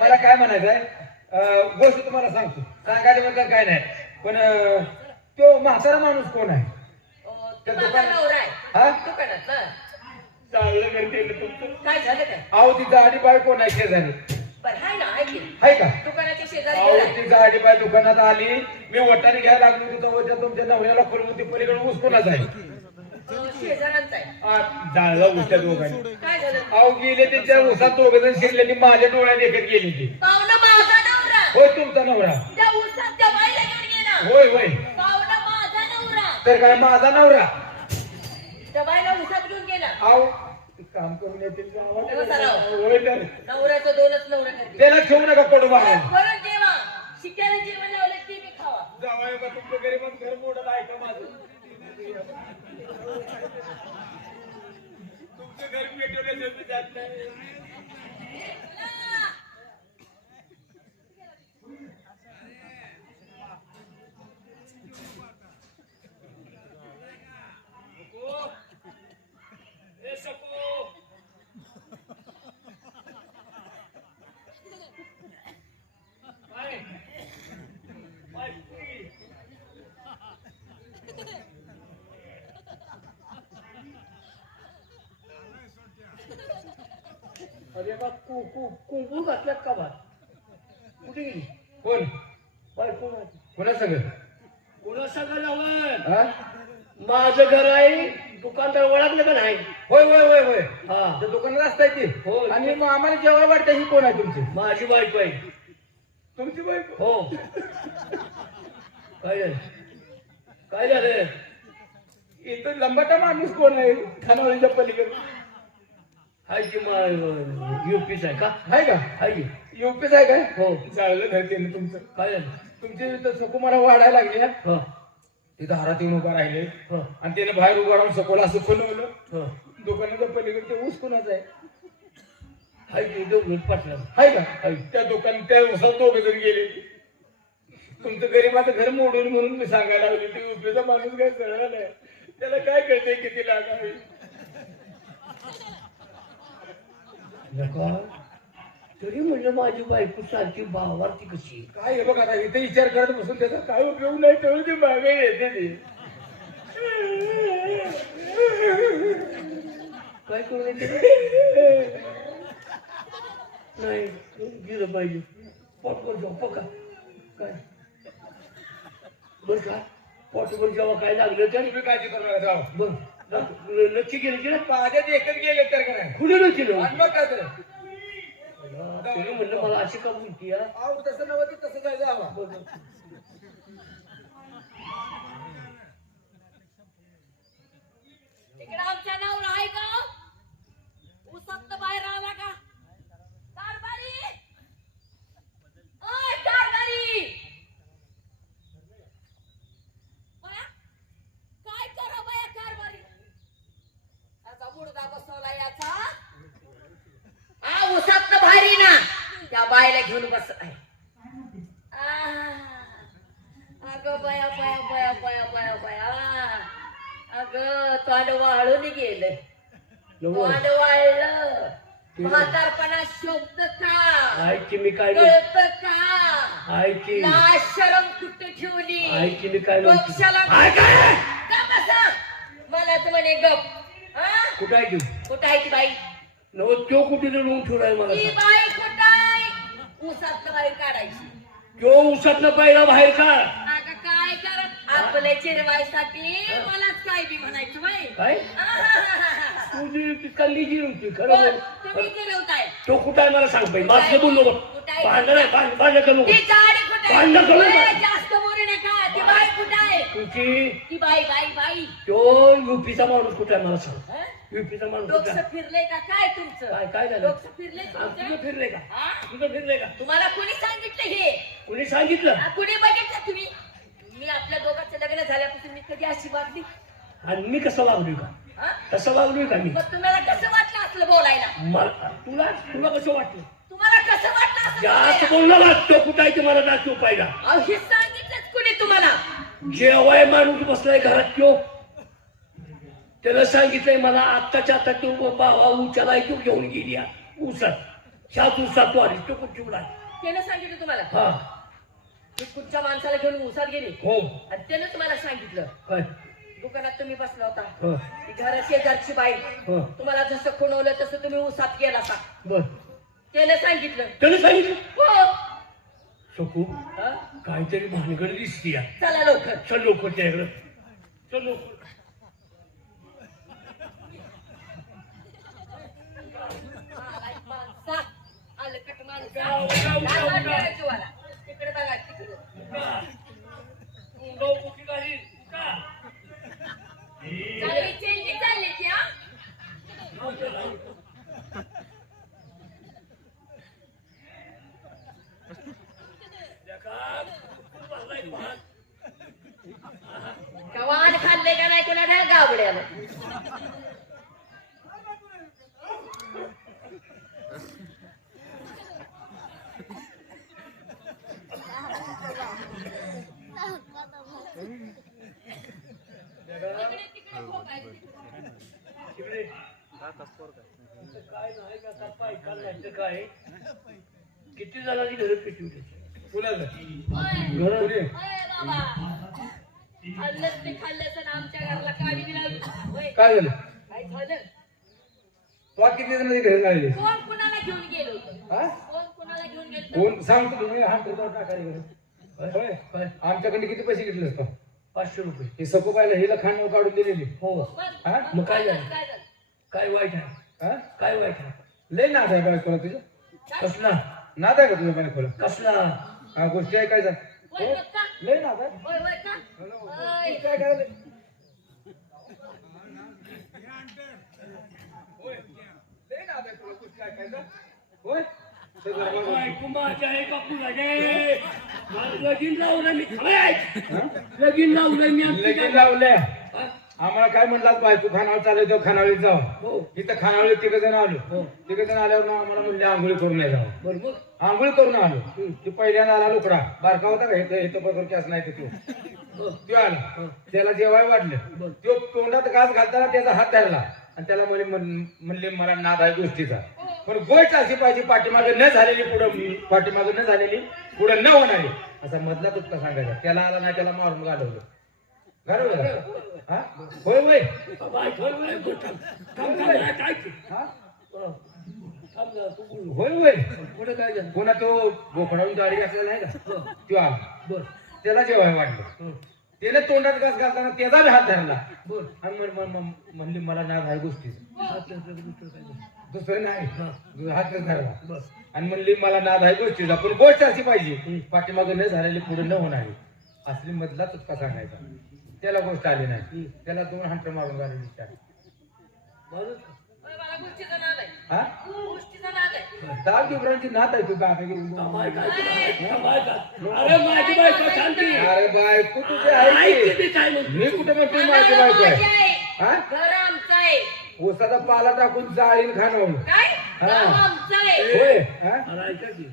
मला काय म्हणायचं आहे गोष्ट तुम्हाला सांगतो. सांगायच्याबद्दल काय नाही. पण तो म्हातारा माणूस कोण आहे? त्या दुकानात- हा? चांगलं घर केलं तुमचं. काय झालं काय? अहो ती गाडी बाय कोण आहे शेजारी? बरं हाय ना ऐकली आहे का? दुकानाच्या शेजारी अहो. ती गाडी बाय दुकानात आली. मी वटाने घ्यायला लागलो तिथं वरच्या तुमच्या नवऱ्याला करून ती पलीकडे ऊस कोणाच आहे? आहे. जाळला दोघांनी. काय झालं? अहो गेले ते त्या ऊसात दोघ जण शिरले माझ्या डोळ्यात एकत गेली ती. पाहुणं माझा नवरा. होय तुमचा नवरा. त्या उसात त्या बाईला घेऊन गेला होय होय. पाहुणं माझा नवरा. तर काय माझा नवरा? त्या बाईला उसात घेऊन गेला. अहो काम करून येतील. हो, सराव. होय तर. नवऱ्याचं दोनच नवरा करते त्याला ठेवू नका कडू जेवा. शिक्याला जेवण लावलं ते मी खावा. जावई बा तुमच्या घर मोडत ऐका माझं? तुमचं घर पेटवल्याशिवाय जात नाही. अरे बा कु कु कुंकू घातल्यात का बा? कुठे गेली? कोण? बायको माझी कोणा सगळं कोणा सगळं लावलं? हा? माझं घर आहे दुकानदार ओळखलं का नाही? होय होय होय होय. हा. त्या दुकानात असताय ती होय. आणि मग आम्हाला जेव्हा वाटतं ही कोण आहे तुमची? माझी बायको आहे. तुमची बायको? हो. काय झालं? काय झालं? इथं लंबाटा माणूस कोण आहे? खानावळीच्या पलीकडे. हाय की मग युपीच आहे का? आहे का? हाय की युपीच आहे काय? हो. चाललं घर त्यानं तुमचं. काय झालं? तुमचे इथं सकू मला वाढायला लागली हा. हो. तिथं हारात येऊन उभा राहिले. हो. आणि त्याने बाहेर उभा राहून सकोला असं फुलवलं हो. दुकानाच्या पलीकडे ते ऊस कोणाचं आहे? हाय की दोघं पाटलं आहे का? त्या दुकान त्या ऊसात दोघे जण गेले. तुमचं गरीबाचं घर मोडून म्हणून मी सांगायला लागली ती उपयोगा माणूस काय कळलं नाही त्याला काय कळतंय किती लागावे नका. तरी म्हणलं माझी बायको सारखी भावार्थी कशी काय हे बघ आता इथे विचार करत बसून त्याचा काय उपयोग नाही तेवढी ती मागे येते ती. काय करू नये नाही गेलं पाहिजे. पोटभर झोप का काय? बर का? पोटभर जेव्हा काय लागलं तर तुम्ही काळजी करू नका जाऊ. बर. लक्ष गेलं की ना माझ्यात एकच गेले तर का नाही? खुले लक्ष आणि मग काय तर तुम्ही म्हणलं मला अशी का बोलती या तसं नव्हतं तसं जायचं हवा तिकडे आमच्या नवरा आहे का उसात बाहेर आला का कारभारी ओय कारभारी बया, काय करा बया कारभारी याचा मुडदा बसवला याचा आ उसात भारी ना त्या बायला घेऊन बस आहे. अगं बया बया बया बया बया बया. अगं तोंड वाळून गेलं. तोंड वाळलं. म्हातारपणा शोभत का? ऐक की मी काय कळत का? ऐक की. शरम कुठे ठेवली? ऐक की मी काय बसा. मलाच म्हणे गप. हा? कुठं आहे तू? कुठं आहे ती बाई? नव तो कुठे रूम ठेवलाय मला. बाई कुठं आहे उसात बाहेर काढायची. उसातनं पाहिला बाहेर का अगं काय करत आपल्या चिरवायसाठी मलाच काय बी म्हणायचं बाई. काय. तुझी तितका लिजी होती? खरं तुम्ही तो कुठं आहे मला सांग पाहिजे माझं बोललो बघ कुठं आहे? भांडण आहे भांड- भांडण करू नको. ती जाडी कुठे भांडण करू नका. जास्त बोलू नका. ती बाई कुठं आहे? तुझी ती बाई बाई बाई. तो युपीचा माणूस कुठे आहे मला सांग. हं? युपीचा माणूस कुठे डोकं आहे? फिरले का? काय तुमचं? काय काय झालं? डोकं फिरले आ, तुझं तुमचं फिरले का? हा? तुझं फिरले का? तुम्हाला कुणी सांगितलं हे? कुणी सांगितलं? आ, कुणी बघितलं तुम्ही? मी आपल्या दोघांचं लग्न झाल्यापासून मी कधी अशी वागली? आणि मी कसं वागलोय का? हा? कसं वागलोय का मी? मग तुम्हाला कसं वाटलं असलं बोलायला? मला तुला तुला कसं वाटलं? तुम्हाला कसं वाटलं असलं जास्त बोलायला? बोललो ना तो कुठं आहे ते मला नाचतो पाहिला. अहो, हे सांगितलंच कुणी तुम्हाला? जेवाय माणूस बसलाय घरात तो त्याला सांगितलंय मला आत्ताच्या आता तो बाबा उचाला तो घेऊन गेली ऊसात. सातू सातू आली तो उडा त्यानं सांगितलं तुम्हाला? हा. मी कुठच्या माणसाला घेऊन उसात गेली. हो. आणि त्यानं तुम्हाला सांगितलं. काय? दुकानात तुम्ही बसला होता. हो. ती घरा शेजारची बाई. हो. तुम्हाला जसं खुणवलं तसं तुम्ही उसात गेला असा बर. त्यानं सांगितलं. त्याने सांगितलं? हो. शकू हा? काहीतरी भानगड दिसती चला लवकर. चल लवकर त्याकडं चल लवकर माणसा, अलकट माणसा. उठा, उठा, उठा, काय उठा. वाटलं तुम्हाला? तिकडे बघा तिकडे उठा, उठी गाडी, उठा. चालली चेंजी चालली की हा लेका, भरलाय भात. गव्हाण खाल्ले का नाही कोणा ढाल गावड्याला तिकडे. इथं काय नाही का कप्पा ऐकायला नाही तर काय किती जणांची घरं पेटवली कुणाचं घरं कुणी? बाबा खाल्लंच ते खाल्लंच होय, काय? झालं काय झालं? किती जणांची घरी लागली कोण? कुणाला घेऊन गेलो होतं कोण कुणाला घेऊन गेलो कोण सांगतो तुम्ही काय आमच्याकडे किती पैसे घेतले असतो? पाचशे रुपये. हे सको पाहिलं हिला खांड काढून दिलेली. हो. हा? मग काय झालं? काय काय वाईट आहे? हा? काय वाईट आहे? लय नाद आहे बायकोला तुझं कसला? नाद आहे का तुझ्या बायकोला कसला? हा गोष्टी ऐकायचा होय, हो? लय नाद आहे. होय, होय का? होय. काय करायला? होय. लय नाद आहे तुला गोष्टी ऐकायचा होय? ते जरा बघ. बायको माझ्या आहे बापू लागे मला लगीन लावलं मी खरं आहे. हा? लगीन लावलं मी आमची लगीन काय- लावल्या. हा? आम्हाला काय म्हणलात बायको खानावळ चालू जाऊ खानावळीत जाऊ हो. इथं खानावळीत तिघ जण आलो. हो. तिघ जण आल्यावर ना आम्हाला म्हणले आंघोळी करून नाही जावं बरोबर आंघोळी करून आलो. ती पहिल्यांदा आला लुकडा बारका होता का? इथं इथं पत्र कॅस नाही तो. हो. तो आला. त्याला जेवाय वाटलं. तो तोंडात घास घालताना त्याचा हात धरला. आणि त्याला म्हणे म्हण- म्हणले मला नाद आहे गोष्टीचा. पण गोष्ट अशी पाहिजे पाठीमागे न झालेली पुढं पाठीमागे न झालेली पुढं न होणारी. असा मधला तुटका सांगायचा. त्याला आला नाही त्याला मारून घालवलं घालवलं का? हा? होय होय. होय, होय, पुढे काय झालं? कोणा तो बोकडावून दाढी घातलेला नाही का? तो आला. बर. त्याला जेवाय वाटलं. त्याने तोंडात घास घालताना त्याचा बी हात धरला. बर. आणि म्हण- म्हण- म्हण- म्हणली मला नाद आहे गोष्टीचा. दुसरं नाही. हातच धरला. बर. आणि म्हणली मला नाद आहे गोष्टीचा. पण गोष्ट अशी पाहिजे. पाठीमागे न झालेली पुढे न होणारी. असली मधला तुटका सांगायचा. त्याला गोष्ट आली नाही. त्याला दोन हंटर मारून घालून विचार. हा? दाल दुबरांची नात आहे तू बाबा? अरे माझी बायको शांती. अरे बायको तुझी आहे ऐक की? काय म्हणतो? मी कुठे म्हणतो माझी बायको आहे. हा? ऊसाचा पाला टाकून जाळीन खाणं काय? हा. गाव आमचं आहे. होय हा? अरे ऐका की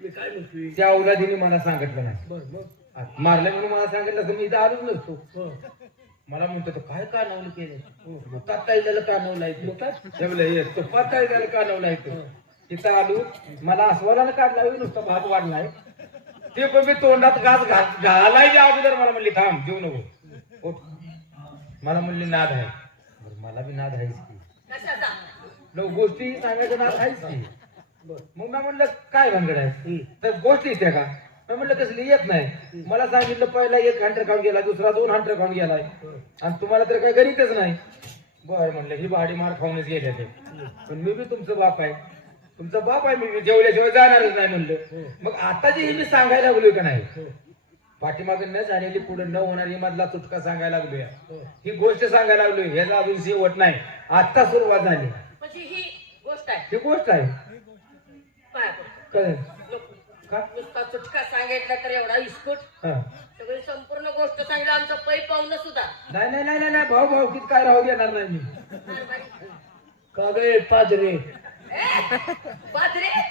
मी काय म्हणतोय? त्या औलादीने मला सांगितलं नाही. बर मग? मारलं म्हणून मला सांगितलं तर मी इथं आलोच नसतो. हो. मला म्हणतो तो काय कानवलं केलं? तात्ताईला कानवला येतो तो पाताईला कानवला येतो इथं आलो मला अस्वलानं काढला नुसता भात वाढलाय. ते पण मी तोंडात घास घाल घालायच्या अगोदर मला म्हणली थांब जेऊ नको. उठ. मला म्हणली नाद आहे. मला बी नाद आहेच की. कशाचा? लोक गोष्टी सांगायचं नाद आहेच की. मग मी म्हणलं काय भानगड आहे? तर गोष्ट येते का? मी म्हणलं कसली येत नाही. मला सांगितलं पहिला एक हंटर खाऊन गेला दुसरा दोन हंटर खाऊन गेलाय. आणि तुम्हाला तर काही गणितच नाही. बर म्हणलं ही भाडी मार खाऊनच गेले ते. पण मी बी तुमचं बाप आहे. तुमचा बाप आहे मी जेवल्याशिवाय जाणारच नाही म्हणलं. मग आता जे हे मी सांगायला लागलोय का नाही? पाठीमागे न झालेली पुढे न होणारी मधला तुटका सांगायला लागलोय. ही गोष्ट सांगायला लागलोय ह्याचा अजून शेवट नाही. आता सुरुवात झाली. म्हणजे ही गोष्ट आहे. ही गोष्ट आहे. नको. का? नुसता चुटका सांगितला तर एवढा इस्कूट. हा. सगळी संपूर्ण गोष्ट सांगितलं आमचं पै पाहुणं सुद्धा. नाही नाही नाही नाही, नाही भाऊ भाऊ किती काय राहू देणार नाही मी. का गे पादरे ए,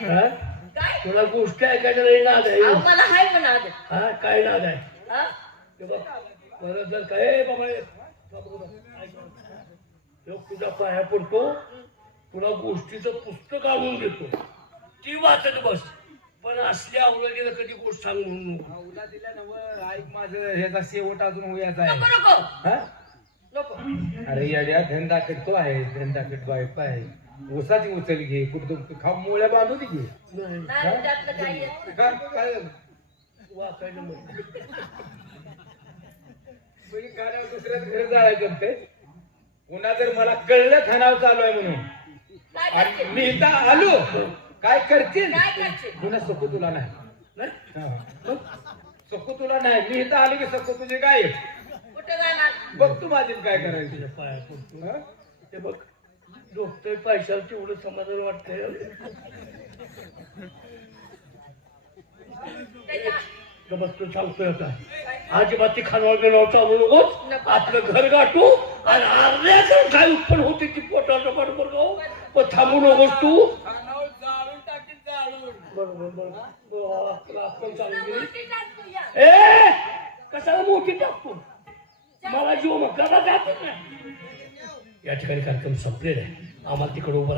हा? काय? तुला गोष्ट ऐकायला लई नाद आहे. अहो, मला हाय म्हणा आधी. हा काय नाद आहे? हा? ते बघ जर काय ए बाबा ए, बाबा, बाबा, ऐक ना. तो तुझ्या पाया पडतो तुला गोष्टीचं पुस्तक आणून देतो. ती वाचत बस. पण असल्या अवलगीला कधी गोष्ट सांग म्हणून नको. उला दिल्या ऐक माझं ह्याचा शेवट अजून होयाचा आहे. नको हा? नको. अरे येड्या धंदा कटतो आहे धंदा कटतो आहे पाय. ऊसाची उचल घे कुठं खाऊ मोळ्या बांधू दे घे नाही. नाही त्यातलं काही येत नाही. का काय म्हणजे म्हणजे खाण्यावर दुसऱ्याच घरी जायचं ते पुन्हा जर मला कळलं खानावर चालू आहे म्हणून. काय आणि करशील? मी इथं आलो. काय करतील? काय करशील पुन्हा सकू तुला नाही. नाही हा. सकू तुला नाही. मी इथं आलो की सकू तुझे काय कुठे जाणार? बघ तू माझी काय करायची. तुझ्या पाया पडतो. हा? ते बघ डोकतोय पैशाला तेवढं समाधान वाटतंय. त्याच्या बस तू सांगतोय आता. अजिबात ती खानावर बिनावर चालू नकोस. आपलं घर गाठू आणि अर्ध्या जर काय उत्पन्न होते ती पोटाचं बरोबर पण थांबू नकोस तू बरोबर बरोबर बरं, आपलं आपण चालू केली मोठी टाकतो या. ए कशाला मोठी टाकतो? मला जीव मग कदा जातच या ठिकाणी कार्यक्रम संपलेला आहे. आम्हाला तिकडे उभं आहे